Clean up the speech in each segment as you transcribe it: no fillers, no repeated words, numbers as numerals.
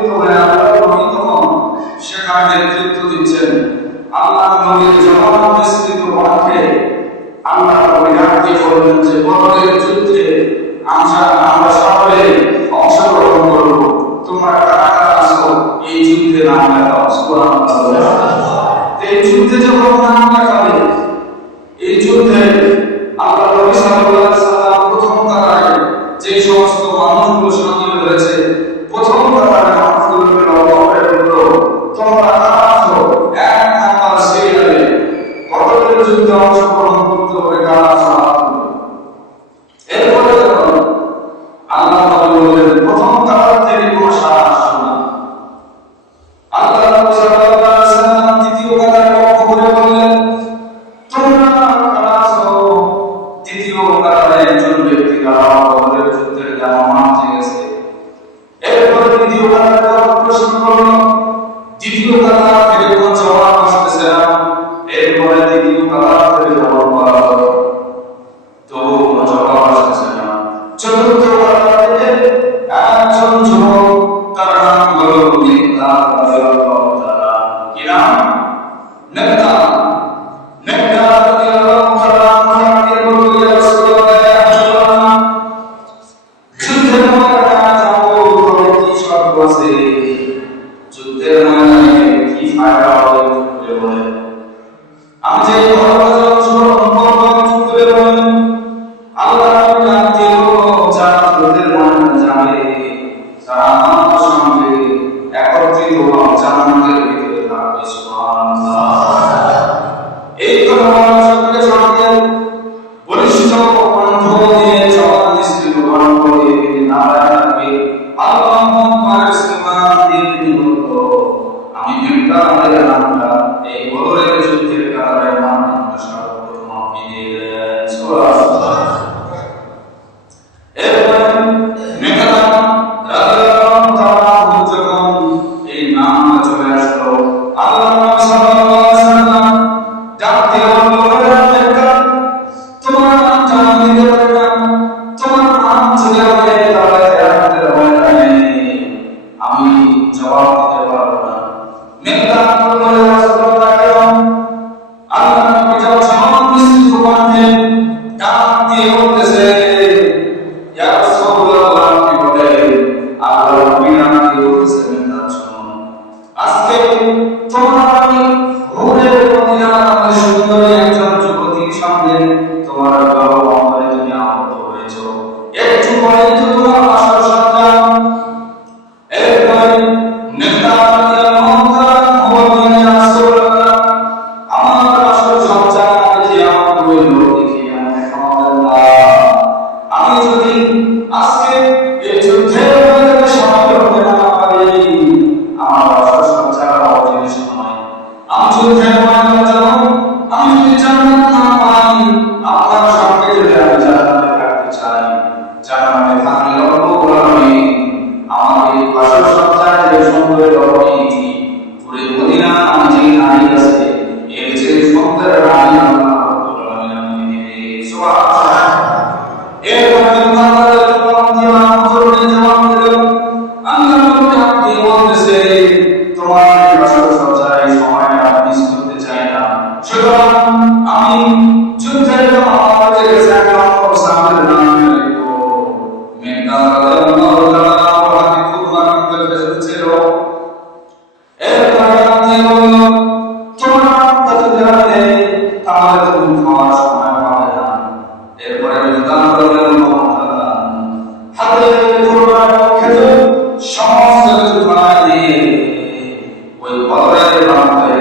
প্রেরিত হয়ে আল্লাহর নবী তখন সেখানে নেতৃত্ব দিচ্ছেন। আল্লাহর নবীর জবান বিস্তৃত কণ্ঠে আল্লাহর নবী ডাকতে বললেন যে বদরের যুদ্ধে আমরা সকলে অংশগ্রহণ করব, তোমরা কারা কারা আছো এই যুদ্ধে নাম লেখাও। সুবহানাল্লাহ। এই যুদ্ধে যখন নাম লেখাবে, এই যুদ্ধে আল্লাহ নবী সাল্লাল্লাহু আলাইহি সাল্লাম প্রথম কাতারে যে সমস্ত মানুষগুলো শামিল হয়েছে, প্রথম কাতারে মানুষগুলোকে লক্ষ্য করে বলল, তোমরা কারা আছো এক নাম্বার সিরিয়ালে বদরের যুদ্ধে অংশগ্রহণ করতে হবে, কারা আছো? এরপরে যখন আল্লাহ নবী বললেন প্রথম কাতার থেকে কোনো সাড়া আসলো না, আল্লাহ নবী সাল্লাল্লাহু আলাইহি সাল্লাম দ্বিতীয় কাতারে লক্ষ্য করে বললেন, তোমরা কারা আছো? দ্বিতীয় কাতারে একজন ব্যক্তি বদরের যুদ্ধের জামাত জেগেছে। এরপরে দ্বিতীয় কাতারে প্রশ্ন করলো, দ্বিতীয় কাতার থেকে কোনো জবাব আসতেছে না। এরপরে দ্বিতীয় কাতার থেকে জবাব করা হলো, তো কোনো জবাব আসতেছে না। চতুর্থ কাতার থেকে একজন যুবক, তার নাম হলো মিকদাদ রাদিয়াল্লাহু তাআলা। কি নাম? মিকদাদ। মিকদাদ রাদিয়াল্লাহু তাআলা আমাকে বলল, ইয়া রাসূলুল্লাহ, যুদ্ধের ময়দানে যাবো, তবে কি শর্ত আছে? যুদ্ধের ময়দানে কি ফায়দা হবে? বলে আমি যে ধর্মকে অনুসরণ করব, যুদ্ধে বলেন আল্লাহ জানতে হলো, যারা যুদ্ধের ময়দানে যাবে তারা আমার সঙ্গে একত্রিত হওয়া জান্নাতের ভিতরে থাকবে। সুবহানাল্লাহ। এই কথা বলার সঙ্গে সঙ্গে বলিষ্ঠ কণ্ঠ দিয়ে জবান বিস্তৃত কণ্ঠ দিয়ে নারায় থাকবে আল্লাহু আকবার সুবহান দিয়ে তিনি বলল, আমি মিকদাদের নামটা এই বদরের যুদ্ধের কাতারে নামটা সর্বপ্রথম আপনি দিলেন। সুবহানাল্লাহ। এরপরে মিকদাদ রাদিয়াল্লাহু তাআলা যখন এই নামটা চলে আসলো, আল্লাহ নবী সাল্লাল্লাহু আলাইহি ওয়াসাল্লাম ডাকতে বললেন, মিকদাদ, তোমার নাম জানা দিতে পারে না? তোমার নাম চলে গেলে তাহলে কিয়ামতের ময়দানে আমি জবাব দিতে পারবো না। মিকদাদ বলল, ইয়া রাসূলুল্লাহ, আল্লাহ নবী জবান বিস্তৃত কণ্ঠে ডাক দিয়ে বলতেছে, ইয়া রাসূলুল্লাহ, আপনি বলেন। আল্লাহ নবী ডাক দিয়ে বলতেছে, মিকদাদ শুনুন, আজকে তোমার আমি হুরের মদিনা নামের সুন্দরী একজন যুবতীর সামনে তোমার বিবাহ বন্ধনে তুমি আবদ্ধ হয়েছো। একটু পরে তো তোমার আসল সন্তান। এরপরে মিকদাদ রাদিয়াল্লাহু তাআলা বললেন, ইয়া রাসূলুল্লাহ, আমার আসল সন্তান দেখি আমার হইল, দেখি আমার ক্ষমতা। আমি যদি আজকে এই যুদ্ধের ময়দানে সামিল হতে না পারি, আমার আসল সন্তান অবশেষ নয়। আমি যুদ্ধের ময়দানে যাব, আমি যদি জান্নাত না পাই, আপনার সঙ্গে যদি আমি জান্নাতে থাকতে চাই, জান্নাতে থাকলে রব্বুল আলামিন আমার এই আসল সন্তান যে সুন্দর রমণী পুরো মদিনা আমি যে নারী আছে, এর যে সুন্দর রানী আল্লাহ রব্বুল আলামিন আমাকে দিবে। সুবহানাল্লাহ। এরপরে মিকদাদ রাদিয়াল্লাহু তাআলা আমাকে জবাব দিল, আল্লাহ নবী ডাক দিয়ে বলতেছে, তোমার এই আসল সন্তান সময়টা মিস করতে চাই না, সুতরাং আমি যুদ্ধের জামাত জেগেছে এক নম্বর সাহাবীর নাম লিখব। মিকদাদ রাদিয়াল্লাহু তাআলা হাতে কুরআন খুলে ফেলেছিল। এরপরে আপনি বলল, তোমার নামটা যদি রাখে তাহলে তুমি খাওয়ার সময় পাবে না। এরপরে মিকদাদ রাদিয়াল্লাহু তাআলা হাতে কুরআন খেতে সমস্ত কিছু ফেলাই দিয়ে ওই বদরের মাঠে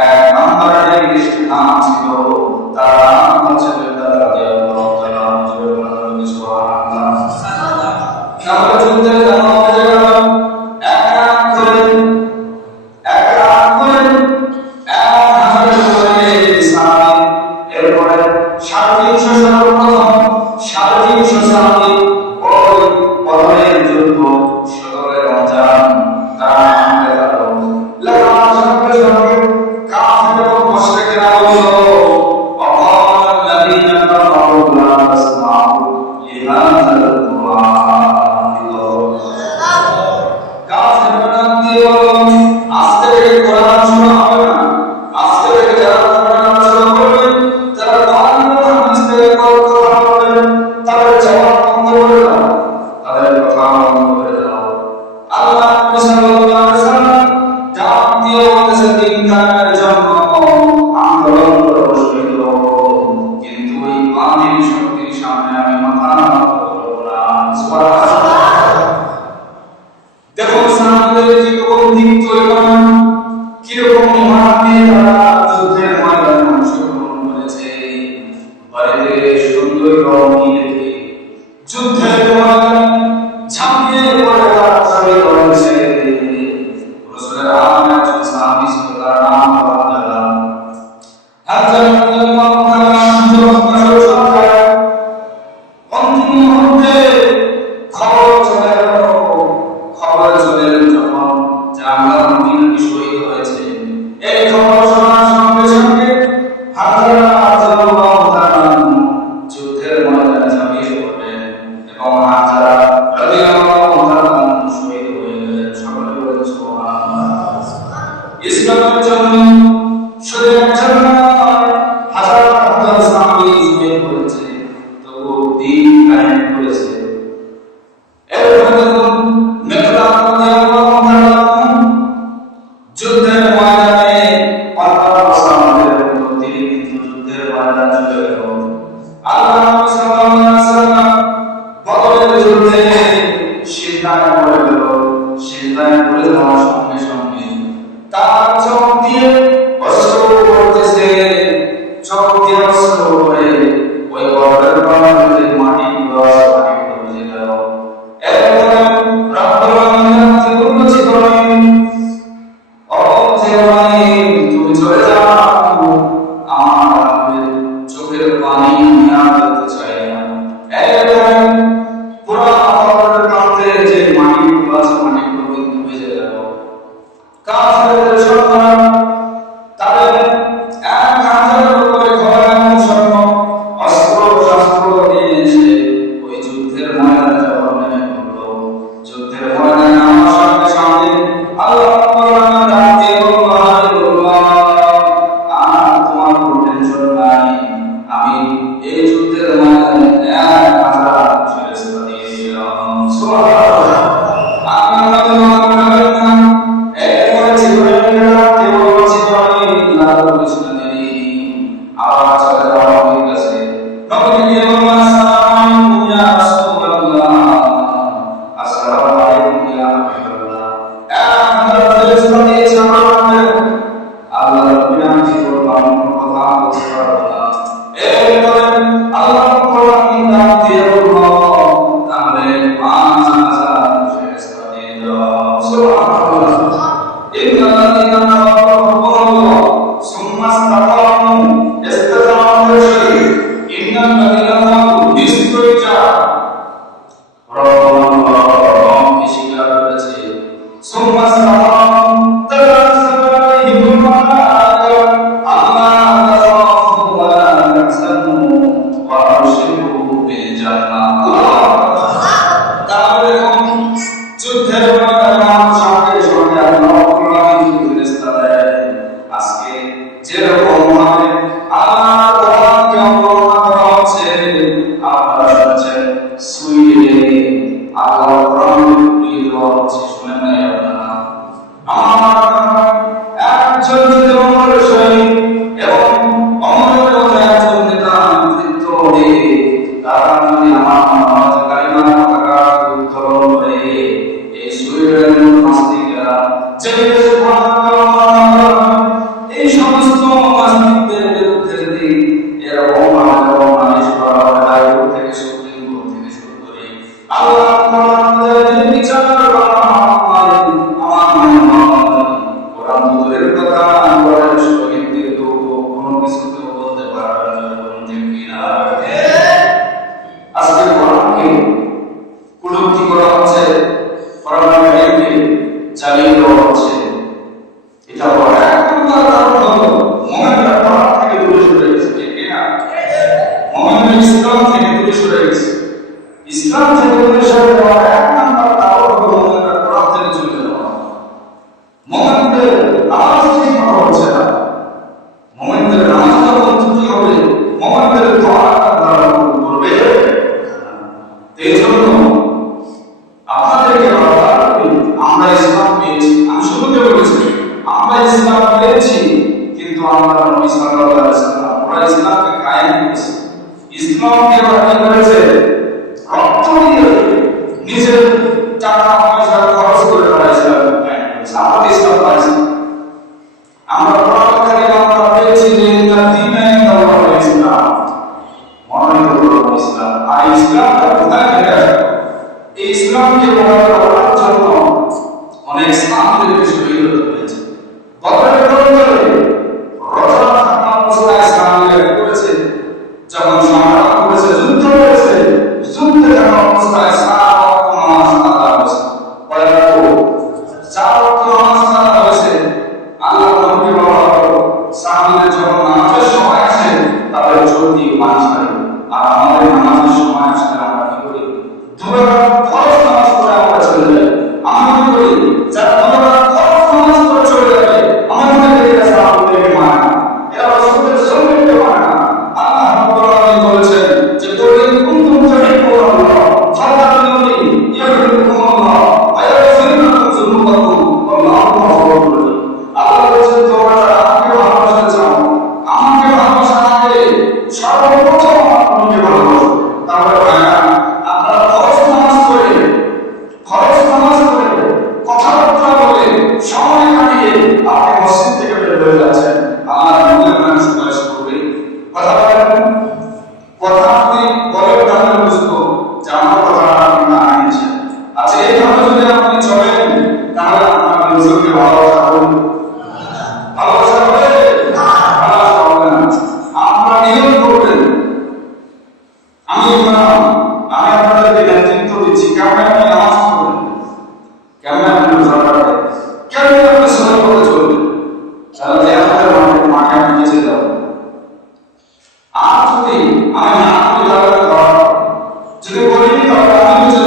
এক নম্বরে লিস্ট নাম ছিল, তার নাম হচ্ছে মিকদাদ রাদিয়াল্লাহু তাআলা। সুবহানাল্লাহ। তাহলে যুদ্ধের জামাত হয়ে গেল, এক এক করে 1000 করে সাহাবী। এরপরে 350 সর্বপ্রথম 350 সাহাবী ওই বদরের যুদ্ধ সদরে রমজান আজকে থেকে কোরআন শোনা হবে না, আজকে থেকে যারা কোরআন আলোচনা করবে, যারা কোরআন হাদিস থেকে কথা বলবে, তাদের জবাব বন্ধ করে দাও, তাদের কথা বন্ধ করে দাও। আল্লাহ সাল্লাল্লাহু আলাইহি ওয়াসাল্লাম জান দিয়ে বলেছে দিন কায়েমের জন্য আন্দোলন করে শহীদ হব, কিন্তু ওই বাতিল শক্তির সামনে আমি মাথা নত করব না। সুবহানাল্লাহ। দেখো সাহাবাদের কিরকম দিক চরিত্র, কিরকম ইমান নিয়ে তারা যুদ্ধের ময়দানে অংশগ্রহণ করেছে। বাড়িতে সুন্দর রঙ রেখে যুদ্ধের ময়দানে ঝাঁপিয়ে পড়ে তারা শহীদ হয়েছে। রাসূলের একজন সাহাবী ছিল, তার নাম আব্দুল্লাহ। হাজার রাদিয়াল্লাহু তাআলা অন্তিম মুহূর্তে খবর চলে এলো, খবর চলে এলো যখন জামাল নবী শহীদ হয়েছে। এই খবর শোনার সঙ্গে সঙ্গে হাজার রাদিয়াল্লাহু তাআলা যুদ্ধের ময়দানে ঝাঁপিয়ে পড়লেন এবং হাজার রাদিয়াল্লাহু তাআলা শহীদ হয়ে গেলেন। সকলে বলেন সুবহানাল্লাহ। ইসলামের জন্য শুধু একজন নয়, হাজার হাজার সাহাবী শহীদ হয়েছে, তবু দিন কায়েম করেছে। এরপরে দেখুন মেকদাদ রাদিয়াল্লাহু তাআলা যুদ্ধের ময়দানে অন্যান্য সাহাবীদের মতো তিনি কিন্তু যুদ্ধের ময়দানে চলে গেল। আল্লাহ নবী সাল্লাল্লাহু আলাইহি ওয়াসাল্লাম বদরের যুদ্ধে সিদ্ধায় পড়ে গেল। সিদ্ধায় পড়ে যাওয়ার সঙ্গে সঙ্গে তার চোখ দিয়ে অশ্রু পড়তেছে, চোখ দিয়ে অশ্রু পড়ে ওই বদরের প্রান্তরে মাটি ভিজে গেল। এরপরে রব্বুল আলামিন থেকে উন্নতি করেন, ও জিবরাইল তুমি চলে যাও, আমার চোখের পানি আর দেখতে চাই না। এরপরে পুরো বদরের প্রান্তে যে মাটিগুলো আছে মাটিগুলো কিন্তু ভিজে গেল। কাফেরদের সরকার তাদের 1000-এর উপরে ঘোড়া এবং সৈন্য অস্ত্র শস্ত্র নিয়ে এসে ওই যুদ্ধের ময়দানে যখন নেমে পড়লো, যুদ্ধের ময়দানে আমার সঙ্গে সামনে আল্লাহ রাব্বুল আলামিন ডাক দিয়ে বলল, হাবিবুল্লাহ আর তোমার কোনো টেনশন নাই, আমি এই যুদ্ধের ময়দানে 1000 ফেরেশতা দিয়ে দিলাম। সুবহানাল্লাহ। সাহাবীদেরকে শহীদ হতে হয়েছে। বদরের প্রান্তরে রোজা থাকা অবস্থায় সাহাবীরা করেছে, যখন সংগ্রাম করেছে, যুদ্ধ করেছে, যুদ্ধে থাকা অবস্থায় 4 ওয়াক্ত নামাজ আদা হয়েছে। কয় ওয়াক্ত? 4 ওয়াক্ত নামাজ আদা হয়েছে। আল্লাহর নবী বলা হলো, সাহাবীদের যখন নামাজের সময় আসে তাদের চলতি পানি ছাড়ে, আর আমাদের নামাজের সময় আসলে আমরা কি করি? 2 রাকাত ফরজ নামাজ পড়ে আমরা চলে যাই। আমরা কি করি? যারা 2 রাকাত ফরজ নামাজ পড়ে চলে যাবে, আমাদের এরা সাহাবীদেরকে মানে না, এরা রাসূলের সুন্নাতকে মানে না। আল্লাহ রাব্বুল আলামিন বলেছেন যে কুল কুনতুম তুহিব্বুনাল্লাহ ফাত্তাবিউনি ইউহিব্বুকুমুল্লাহ ওয়া ইয়াগফির লাকুম যুনুবাকুম ওয়াল্লাহু গফুরুর রহিম। আল্লাহ বলেছেন, তোমরা যারা আমাকে ভালোবাসতে চাও, আমাকে ভালোবাসা না করে সর্বপ্রথম আমার নবীকে ভালোবাসো। তারপরে ভাইরা, আপনারা ফরজ নামাজ পড়ে কথাবার্তা বলে সময় কাটিয়ে আপনি মসজিদ থেকে বের হয়ে যাচ্ছেন, আল্লাহ নবী আপনাকে সুপারিশ করবে। কথা বলেন, কথা আপনি বলেন তাহলে বুঝবো যে আমার কথাটা আপনি না নিয়েছেন। আচ্ছা, এইভাবে যদি আপনি চলেন তাহলে আপনার লোকজনকে ভালোবাসা করুন, ভালোবাসা হবে না, ভালোবাসা হবে না। আপনারা নিয়ম করবেন, আমি আপনাদেরকে নেতৃত্ব দিচ্ছি, কেমন আপনি নামাজ পড়বেন, কেমন আপনি রোজা রাখবেন, কেমন আপনি সহজ করে চলবেন, তাহলে আপনাদের মাঠে আপনি যেতে যাবেন। আর যদি আমি না করি তাহলে যদি বলি তাহলে আমি যেন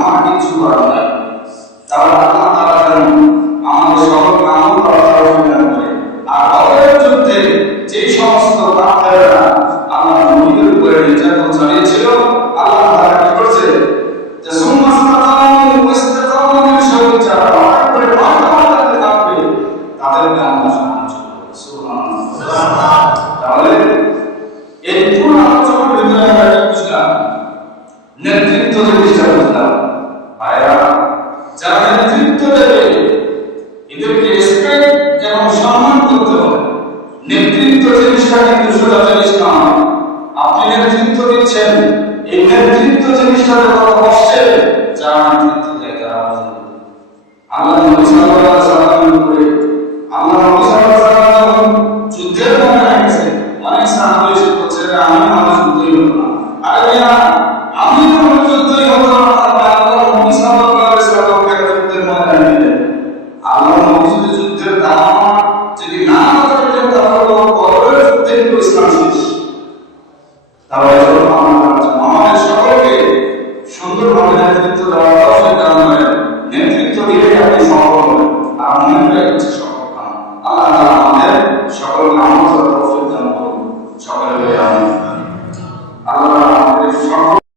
আমার কিছু করার নাই, তাহলে আল্লাহ তাআলা যেন আমাদের সকল আমল তাড়াতাড়ি করে। আর বদরের যুদ্ধে যে সমস্ত কাফেররা আল্লাহ নবীর উপরে নির্যাতন চালিয়েছিল, আল্লাহ তাআলা কি করেছে যে সুম্মাস্তাকামু ইস্তিকামাতের সহিত যারা লড়াই করে মাথা থাকবে তাদেরকে আমরা সাহায্য করব। সুবহানাল্লাহ। তাহলে এই পুরো আলোচনার ভিতরে আমরা কি বুঝলাম? নেতৃত্ব জিনিসটা বুঝলাম। ভাইরা, যারা নেতৃত্ব দেবে এদেরকে রেসপেক্ট এবং সম্মান করতে হবে। নেতৃত্ব জিনিসটা কিন্তু সোজা জিনিস নয়। আপনি নেতৃত্ব দিচ্ছেন, এই নেতৃত্ব জিনিসটা কত কষ্টের, যারা নেতৃত্ব দেয় তারা বুঝবে। আল্লাহ নবী সাল্লাল্লাহু আলাইহি ওয়াসাল্লামের উপরে আল্লাহ নবী সাল্লাল্লাহু আলাইহি ওয়াসাল্লাম যুদ্ধের মধ্যে গেছে, অনেক সাহাবী এসে বলছে আমি আমার যুদ্ধই হতো না। আরে ভাইয়া, আমি আমার যুদ্ধই হতো না, আল্লাহ নবী সাল্লাল্লাহু আলাইহি ওয়াসাল্লামকে যুদ্ধের মধ্যে নিলেন। আল্লাহ নবী যদি যুদ্ধের দাম যদি না করতেন তাহলে বদরের যুদ্ধে ইসলাম শেষ। তাহলে আমাদের সকলকে সুন্দরভাবে নেতৃত্ব দেওয়া